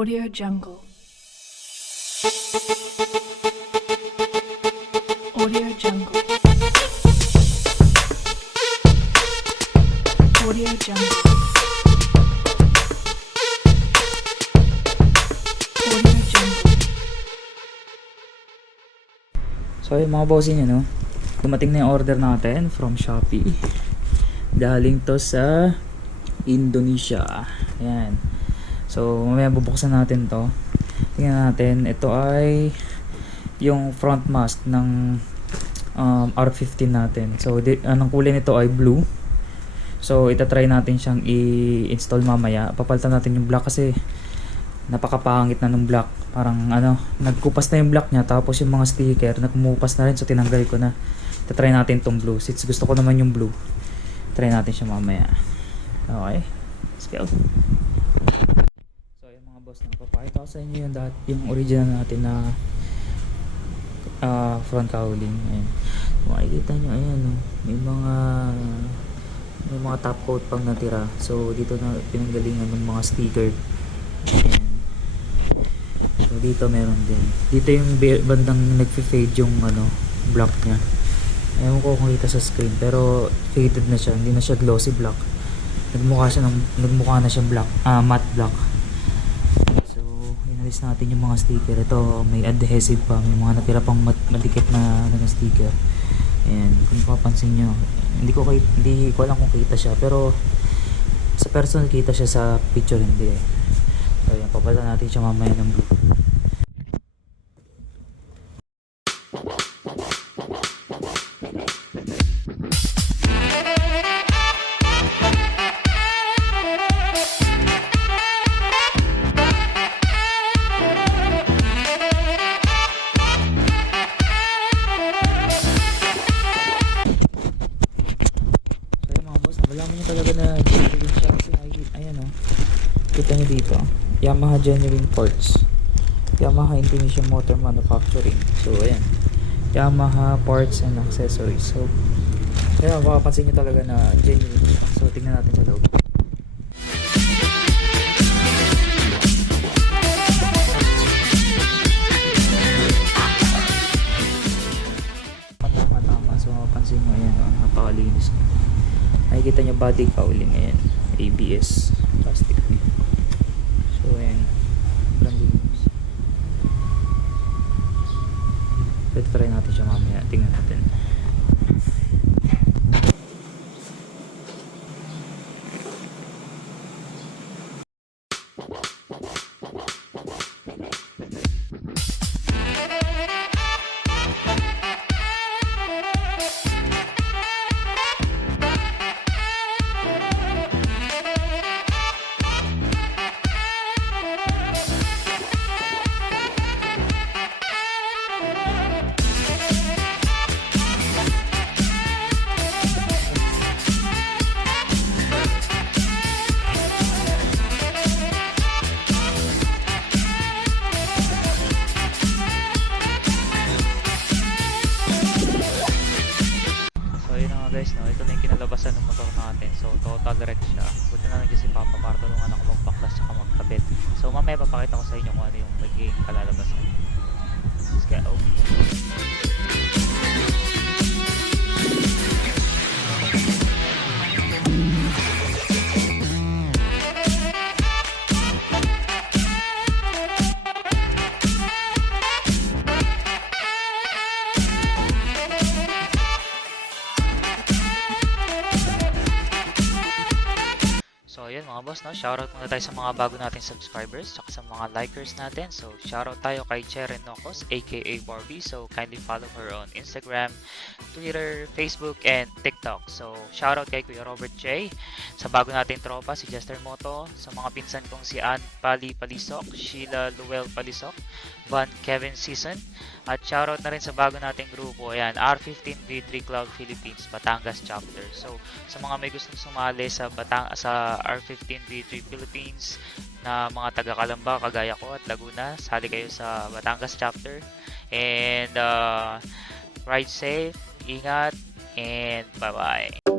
Audio Jungle. Audio Jungle. Audio Jungle. Audio Jungle. So yung mga bossing ano, dumating na yung order natin from Shopee. Galing to sa Indonesia. Ayan. So mamaya bubuksan natin to. Tingnan natin. Ito ay yung front mask ng R15 natin. So anong kulay nito ay blue. So itatry natin siyang i-install mamaya. Papalitan natin yung black kasi napakapangit na ng black. Parang ano, nagkupas na yung black niya, tapos yung mga sticker nagkumupas na rin, so tinanggal ko na. Itatry natin tong blue. Since gusto ko naman yung blue, try natin siya mamaya. Okay, let's go. So yung mga boss, napapakita ko sa inyo yung original natin na front cowling. Ayan, makikita nyo, ayan oh, may mga top coat pang natira. So dito na pinanggalingan ng mga sticker. Ayan. So dito meron din. Dito yung bandang nagfe-fade yung ano, black niya. Ewan ko kung kita sa screen, pero faded na siya, hindi na siya glossy black. Nagmukha na siya black, matte black. So inalis natin yung mga sticker. Ito may adhesive pa, may mga natira pang madikit na sticker. Ayan, kung papansin nyo, hindi ko alam kung kita siya, pero sa personal kita siya, sa picture hindi eh. So ayan, papalitan natin siya mamaya ng blue. Wala mo nyo talaga na genuine siya kasi ayan o, kita nyo dito, Yamaha genuine parts, Yamaha Indonesia Motor Manufacturing. So ayan, Yamaha parts and accessories. So kaya makapansin nyo talaga na genuine siya. So tingnan natin sa loob. Tama, so makapansin nyo, ayan o, napakalinis niya. Nakikita nyo body cowling, ayan, ABS plastic. So ayan, sobrang linis. So try natin siya mamaya, tingnan natin. Guys, no, ito na yung kinalabasan ng motor natin. So total wreck siya. Buti na lang dyan si Papa para tulungan ako magbaklas at magkabit. So mamaya papakita ko sa inyo kung ano yung magiging kalalabasan. Let's go. So yun mga boss, no? Shoutout muna tayo sa mga bago nating subscribers tsaka sa mga likers natin. So shoutout tayo kay Cheren Nocos aka Barbie. So kindly follow her on Instagram, Twitter, Facebook, and TikTok. So shoutout kay Kuya Robert J, sa bago nating tropa si Jester Moto, sa mga pinsan kong si Ann Pali Palisok, Sheila Luel Palisok, Van Kevin Season, at shoutout na rin sa bago nating grupo, ayan, R15 V3 Cloud Philippines Batangas Chapter. So sa mga may gustong sumali sa R15 V3 Philippines na mga taga Calamba kagaya ko at Laguna, sali kayo sa Batangas Chapter. And ride safe, ingat, and bye bye.